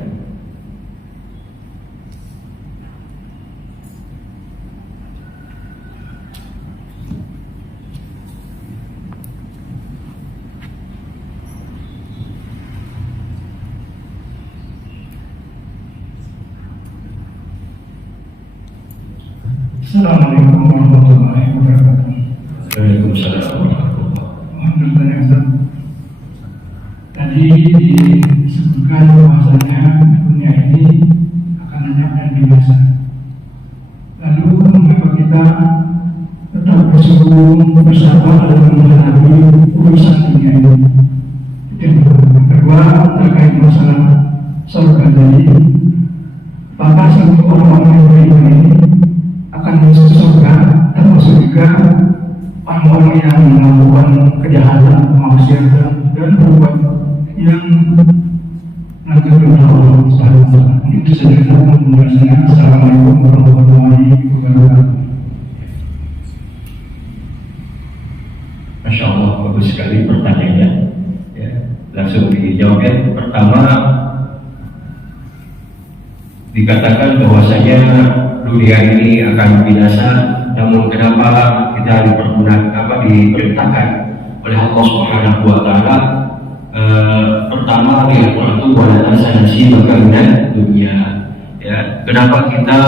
Assalamualaikum warahmatullahi wabarakatuh. Waalaikumsalam warahmatullahi wabarakatuh. Tadi disebutkan bahwasanya dunia ini akan lenyap dan binasa. Lalu mengapa kita tetap bersungguh bersabar dalam menghadapi urusan dunia ini? Yang kedua, terkait masalah surga tadi, apakah semua orang yang beriman ini akan masuk surga, termasuk juga orang-orang yang melakukan kejahatan, kemaksiatan dan berbuat yang nanti kepada Allah Subhanahu wa taala. Itu saja pembahasannya. Assalamualaikum warahmatullahi wabarakatuh. Masya Allah, bagus sekali pertanyaannya. Ya, langsung dijawabnya. Pertama, dikatakan bahwasanya dunia ini akan binasa, namun kenapa kita diperintahkan oleh Allah Subhanahu wa taala? Pertama, di Al-Quran itu wala tansanasi bagaimana dunia. Ya, kenapa kita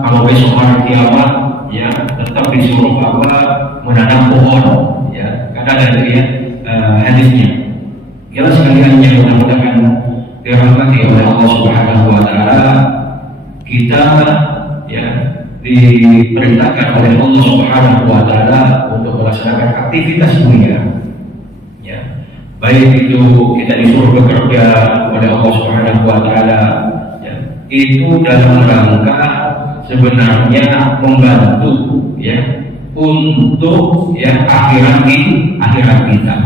kalau besok hari kiamat ya tetap disuruh menanam pohon? Ya, karena dari hadisnya. Ya sekalian yang mudah-mudahan dirahmati oleh Allah Subhanahu wa taala, kita ya diperintahkan oleh Allah Subhanahu wa taala untuk melaksanakan aktivitas dunia. Ya. Baik itu kita disuruh bekerja oleh Allah Subhanahu wa taala, ya, itu dalam rangka sebenarnya membantu ya untuk ya akhirat kita.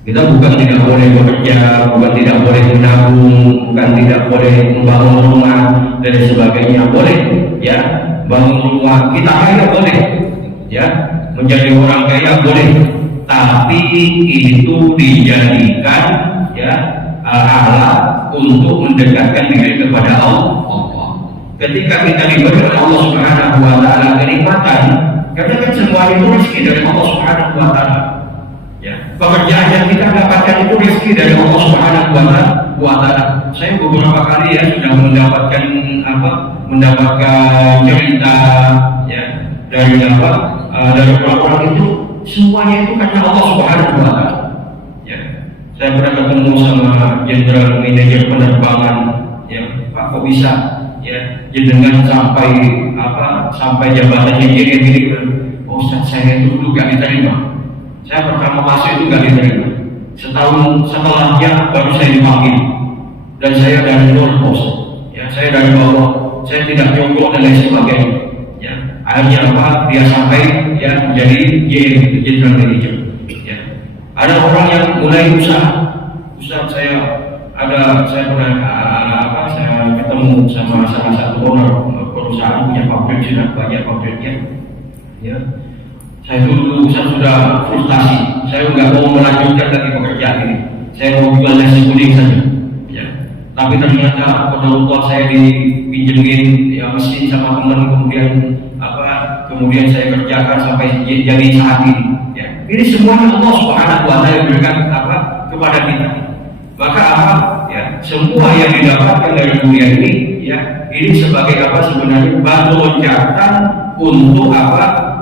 Kita bukan tidak boleh bekerja, bukan tidak boleh menabung, bukan tidak boleh membangun rumah dan sebagainya, boleh ya, bangun rumah kita kaya boleh ya, menjadi orang kaya boleh, tapi itu dijadikan ya alat untuk mendekatkan diri kepada Allah. Ketika kita diberi oleh Allah Subhanahu wa taala kenikmatan, karena kan semua itu rezeki dari Allah Subhanahu wa taala. Ya, pekerjaan yang kita dapatkan itu rezeki dari Allah Subhanahu wa taala. Saya beberapa kali ya sudah mendapatkan cerita ya dari orang-orang itu, semuanya itu karena Allah Subhanahu wa taala. Ya, saya pernah ketemu sama Jenderal Manajer Penerbangan, ya Pak, kok bisa ya jenengan sampai jabatannya gini, oh Ustaz saya itu dulu gak diterima, saya pertama masuk itu gak diterima, setahun setelahnya baru saya dipanggil, dan saya dari nol bos, ya saya dari bawah, saya tidak nyogok dan lain sebagainya, ya akhirnya dia sampai ya menjadi general manager, ya ada orang yang mulai usaha, Ustaz saya ketemu sama salah satu owner perusahaan punya pabrik, sudah banyak pabriknya, ya saya dulu sudah frustasi, saya nggak mau melanjutkan lagi pekerjaan ini, saya mau jual nasi kuning saja, ya tapi ternyata pada saya dipinjemin ya mesin sama teman, kemudian saya kerjakan sampai jadi saat ini, ya ini semuanya Allah Subhanahu wa Ta'ala berikan kepada kita. Maka ya semua yang didapatkan dari dunia ini, ya ini sebagai sebenarnya batu loncatan untuk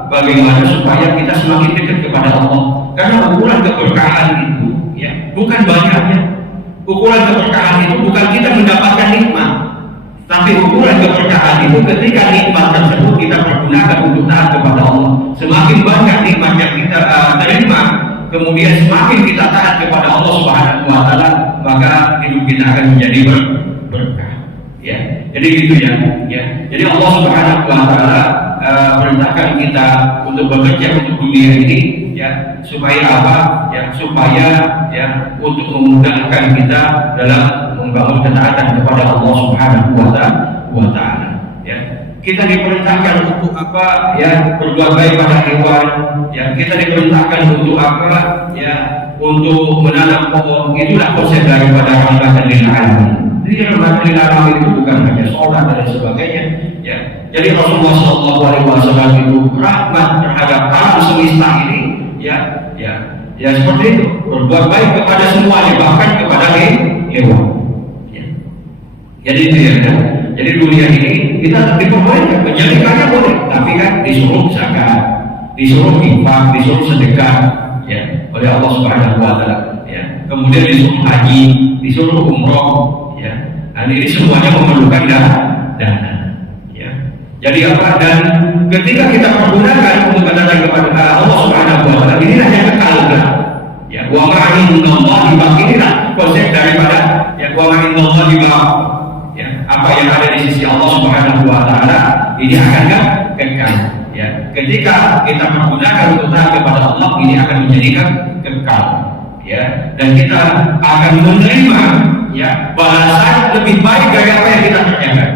bagaimana supaya kita semakin dekat kepada Allah. Karena ukuran keberkahan itu, ya bukan banyaknya. Ukuran keberkahan itu bukan kita mendapatkan nikmat, tapi ukuran keberkahan itu ketika nikmat tersebut kita pergunakan untuk taat kepada Allah. Semakin banyak nikmat yang kita terima, kemudian semakin kita taat kepada Allah Subhanahu wa Ta'ala, maka hidup kita akan menjadi berkah. Ya, jadi gitu ya. Jadi Allah Subhanahu wa Ta'ala perintahkan kita untuk bekerja untuk dunia ini, ya supaya supaya untuk memudahkan kita dalam membangun ketaatan kepada Allah Subhanahu wa Ta'ala. Ya, kita diperintahkan untuk berbuat baik pada hewan, ya kita diperintahkan untuk untuk menanam pohon. Itulah konsep daripada rahmatan lil alamin. Jadi rahmatan lil alamin itu bukan hanya sholat dan sebagainya, ya. Jadi Rasulullah SAW itu rahmat terhadap alam semesta ini, ya seperti itu, berbuat baik kepada semuanya, bahkan kepada hewan. Ya. Jadi itu ya. Jadi dunia ini kita diperbolehkan menjadikannya boleh, tapi kan disuruh zakat, disuruh infak, disuruh sedekah, ya oleh Allah Subhanahu wa Ta'ala, ya. Kemudian disuruh haji, disuruh umroh, ya. Dan ini semuanya memerlukan dana, ya. Jadi dan ketika kita pergunakan untuk datang kepada Allah Subhanahu wa Ta'ala, inilah yang kekal, ya. Wa ma indallahi baq, inilah konsep daripada wa ma indallahi baq. Ya, apa yang ada di sisi Allah Subhanahu wa Ta'ala ini akan kekal. Ya, ketika kita menggunakan untuk taat kepada Allah, ini akan menjadikan kekal. Ya, dan kita akan menerima balasan lebih baik dari apa yang kita kerjakan.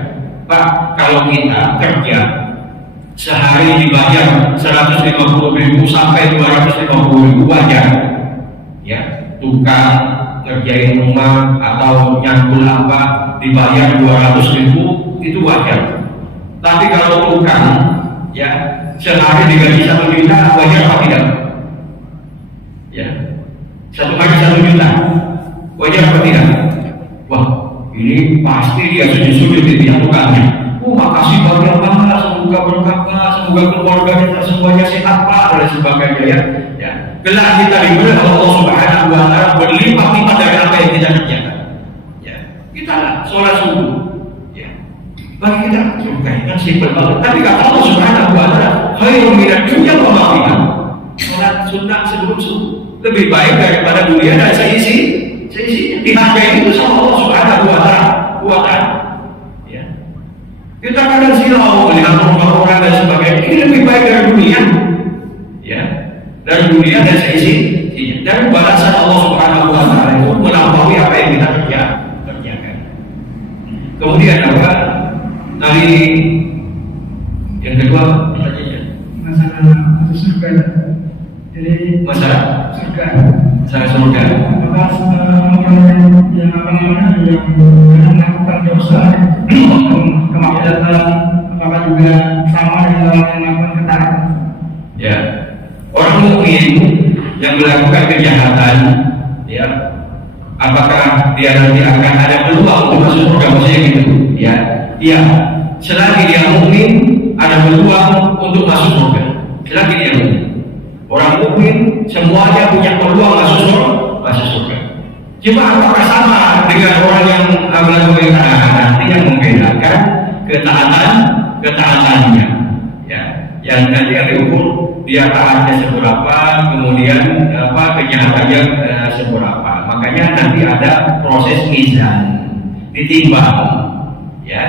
Pak, kalau kita kerja sehari dibayar 150.000 sampai 250.000 wajar. Ya, tukang kerjain rumah atau nyangkul dibayar 200.000 itu wajar. Tapi kalau tukang sehari digaji 1 juta wajar apa tidak? Ya, 1 hari 1 juta wajar apa tidak? Wah, ini pasti dia sujud-sujud di pihak tukangnya. Makasih banyak Pak, semoga berkah Pak, semoga keluarga kita semuanya sehat Pak, dan sebagainya, ya. Gelar kita diberi Allah Subhanahu wa Ta'ala berlimpah-limpah dari apa yang kita kerjakan. Ya, kita sholat subuh, ya. Bagi kita kan simpel banget. Tapi kata Allah Subhanahu wa Ta'ala, khairun minad dunya wa ma fiha. Sholat sunnah sebelum subuh lebih baik daripada dunia dan seisi. Dihargai itu sama Allah Subhanahu wa Ta'ala. Ya. Kita kadang silau melihat orang-orang dan sebagainya. Ini lebih baik dari dunia, ya. Dari dunia dan seisi. Dan balasan Allah Subhanahu wa Ta'ala itu melampaui apa yang kita kerjakan. Kemudian dari yang kedua masalah surga. Jadi masalah surga. Apakah yang melakukan dosa kemaksiatan apakah juga sama dengan orang yang melakukan ketaatan? Ya, orang mukmin yang melakukan kejahatan, ya, apakah dia nanti akan ada peluang untuk masuk surga? Maksudnya gitu, ya. Iya, selagi dia mukmin ada peluang untuk masuk surga. Selagi dia mukmin. Orang mukmin semuanya punya peluang masuk surga. Cuma apakah sama dengan orang yang melakukan kejahatan? Nanti yang membedakan ketaatannya, ya, yang nanti akan diukur dia taatnya seberapa, kemudian kejahatannya seberapa. Makanya nanti ada proses mizan, ditimbang, ya,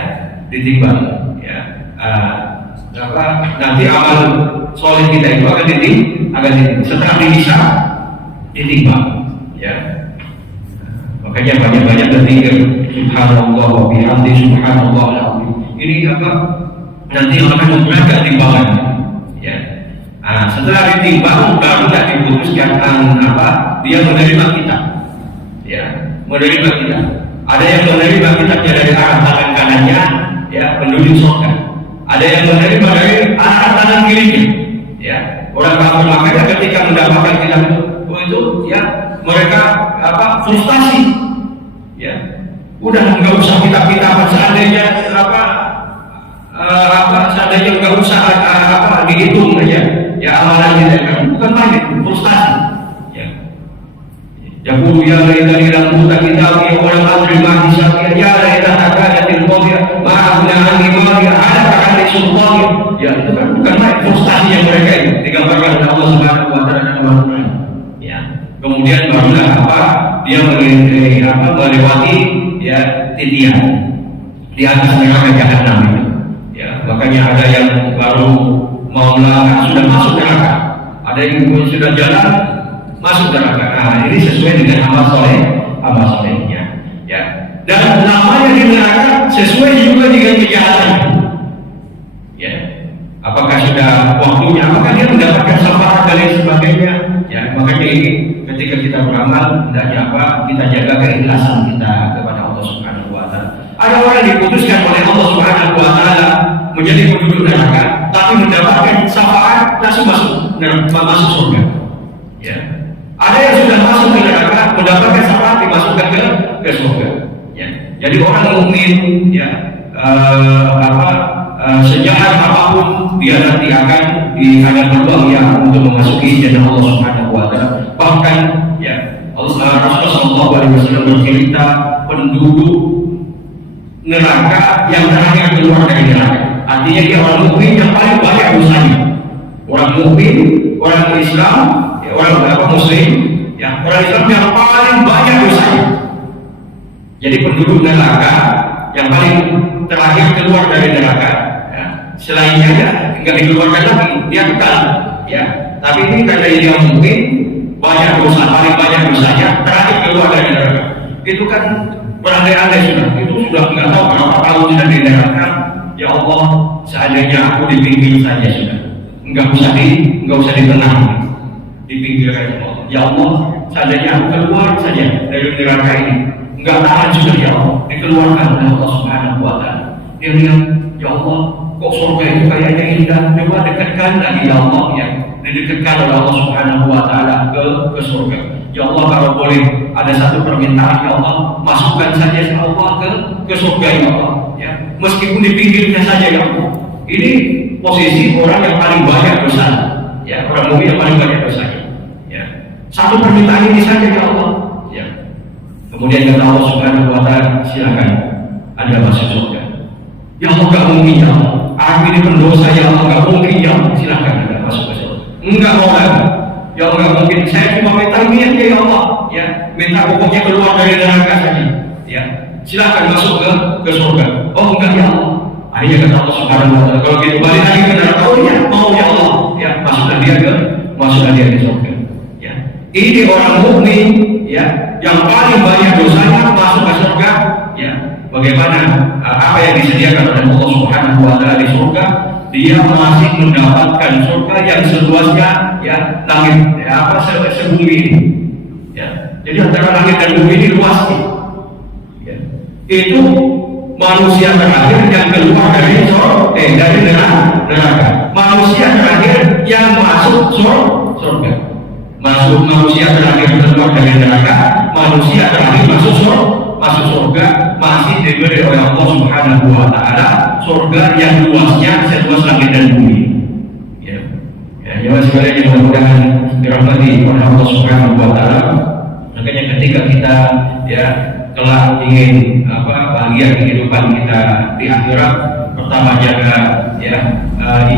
nanti amal soleh kita itu akan setelah dihisab, ditimbang, ya. Makanya banyak-banyak berpikir subhanallah wa bihamdi subhanallah alazim. Ini nanti akan memberatkan timbangannya, ya. Setelah ditimbang baru diputuskan dia menerima kita, ya, menerima kita. Ada yang menerima kitabnya dari arah tangan kanannya, ya, penduduk surga. Ada yang menerima dari arah tangan kirinya, ya. Orang kafir makanya ketika mendapatkan kitab itu, ya, mereka frustasi, ya. Udah nggak usah kitab-kitab, seandainya seandainya nggak usah dihitung aja, ya, amalannya bukan main, frustasi, ya. Yaqulu ya laitani lam uta kitabi wa lam adri ma hisabi ya laitana kanatil qadhiya ma aghna anni maliya halaka anni sultani. Ya, itu kan bukan main, frustasinya mereka itu digambarkan oleh Allah Subhanahu wa taala dalam Al-Qur'an, ya. Kemudian barulah dia melewati, ya, titian di atas neraka jahanam itu, ya. Makanya ada yang baru mau melangkah sudah masuk neraka, ada yang sudah jalan masuk neraka. Nah, ini sesuai dengan amal solehnya, ya. Dan namanya di neraka sesuai juga dengan kejahatan, ya. Apakah sudah waktunya? Apakah dia mendapatkan syafaat dan lain sebagainya? Ya, makanya ini ketika kita beramal hendaknya kita jaga keikhlasan kita kepada Allah Subhanahu wa taala. Ada orang yang diputuskan oleh Allah Subhanahu wa taala menjadi penduduk neraka, tapi mendapatkan syafaat langsung masuk surga. Ya. Ada yang sudah masuk ke neraka, mendapatkan syafaat dimasukkan ke surga. Ya. Jadi orang mukmin, ya, sejahat apapun dia nanti akan ada peluang, ya, untuk memasuki jannah Allah Subhanahu wa taala. Bahkan, ya, Rasulullah sallallahu alaihi wasallam bercerita penduduk neraka yang terakhir keluar dari neraka. Artinya dia orang mukmin yang paling banyak dosanya. Orang mukmin, orang Islam, ya, orang muslim, ya, orang Islam yang paling banyak dosanya. Jadi penduduk neraka yang paling terakhir keluar dari neraka, ya. Selainnya, ya, nggak dikeluarkan lagi, dia kekal, ya. Tapi ini karena dia mungkin banyak dosa, paling banyak dosanya, terakhir keluar dari neraka. Itu kan berandai-andai sudah nggak tahu berapa tahun sudah di neraka. Ya Allah, seandainya aku di pinggir saja sudah, nggak usah ditenang, di pinggir saja. Ya Allah, seandainya aku keluar saja dari neraka ini, nggak tahan sudah, ya Allah, dikeluarkan oleh Allah Subhanahu wa taala. Dia bilang, ya Allah, kok surga itu kayaknya indah, coba dekatkan lagi, ya Allah, ya, didekatkan oleh Allah Subhanahu wa taala ke surga. Ya Allah, kalau boleh ada satu permintaan, ya Allah, masukkan saja, ya Allah, ke surga, ya Allah, ya, meskipun di pinggirnya saja, ya Allah. Ini posisi orang yang paling banyak dosa, ya, orang mukmin yang paling banyak dosanya, ya. Satu permintaan ini saja, ya Allah, ya. Kemudian kata Allah Subhanahu wa taala, silakan Anda masuk surga. Ya Allah, enggak mungkin, ya Allah, aku ini pendosa, ya Allah, enggak mungkin, ya Allah, silakan Anda masuk ke surga. Enggak mau lagi, ya Allah, enggak mungkin, saya cuma minta ini aja, ya Allah, ya, minta pokoknya keluar dari neraka saja, ya, silakan masuk ke surga. Oh enggak, ya Allah. Akhirnya kata Allah Subhanahu wa taala, kalau gitu balik lagi ke neraka. Oh ya, mau, ya Allah, ya, masukkan dia ke surga, ya. Ini orang mukmin, ya, yang paling banyak dosanya masuk ke surga, ya. Bagaimana apa yang disediakan oleh Allah Subhanahu wa taala di surga? Dia masih mendapatkan surga yang seluasnya, ya, langit, ya, sebumi ini, ya. Jadi antara langit dan bumi ini luas, ya. Itu manusia terakhir yang keluar dari neraka. Manusia terakhir yang masuk surga. Manusia terakhir keluar dari neraka, manusia terakhir masuk surga, masih diberi oleh Allah Subhanahu wa taala surga yang luasnya seluas langit dan bumi. Ya. Ya, sekalian mudah-mudahan dirahmati oleh Allah Subhanahu wa taala. Makanya ketika kita, ya, kelak ingin bahagia kehidupan kita di akhirat, pertama jaga ya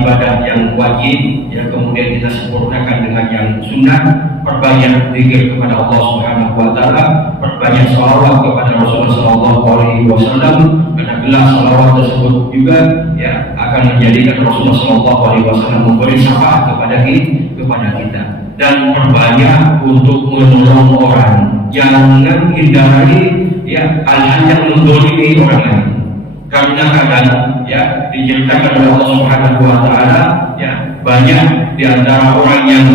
ibadah yang wajib, ya kemudian kita sempurnakan dengan yang sunnah, perbanyak zikir kepada Allah Subhanahu wa taala, perbanyak shalawat kepada Rasulullah sallallahu alaihi wasallam, karena gelar shalawat tersebut juga ya akan menjadikan Rasulullah sallallahu alaihi wasallam memberi syafaat kepada kita. Dan perbanyak untuk menolong orang, jangan hindari ya hal-hal yang mendolimi orang lain. Karena kadang ya diceritakan oleh Allah Subhanahu wa taala ya banyak di antara orang yang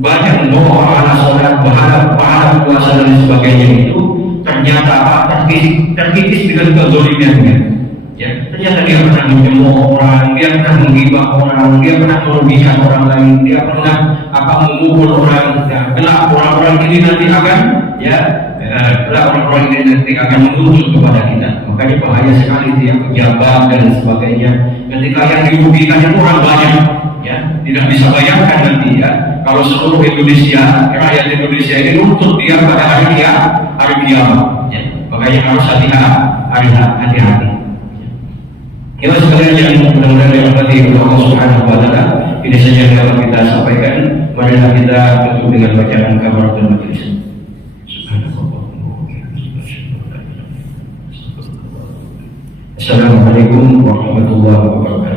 banyak membawa pahala sholat, pahala puasa dan sebagainya itu ternyata terkikis dengan kezalimannya. Ya, ternyata dia pernah mencemooh orang, dia pernah menghibah orang, dia pernah merugikan orang lain, dia pernah memukul orang. Ya, kelak orang-orang ini nanti akan orang-orang ini nanti akan menuntut kepada kita. Makanya bahaya sekali dia pejabat dan sebagainya. Ketika yang dirugikan itu orang banyak, ya tidak bisa bayangkan nanti ya kalau seluruh Indonesia, rakyat Indonesia ini nuntut dia pada hari kiamat. Ya, makanya harus hati-hati. Ya sekalian yang mudah-mudahan dirahmati oleh Allah Subhanahu wa taala, ini saja yang dapat kita sampaikan. Marilah kita tutup dengan bacaan kafaratul majelis. Assalamualaikum warahmatullahi wabarakatuh.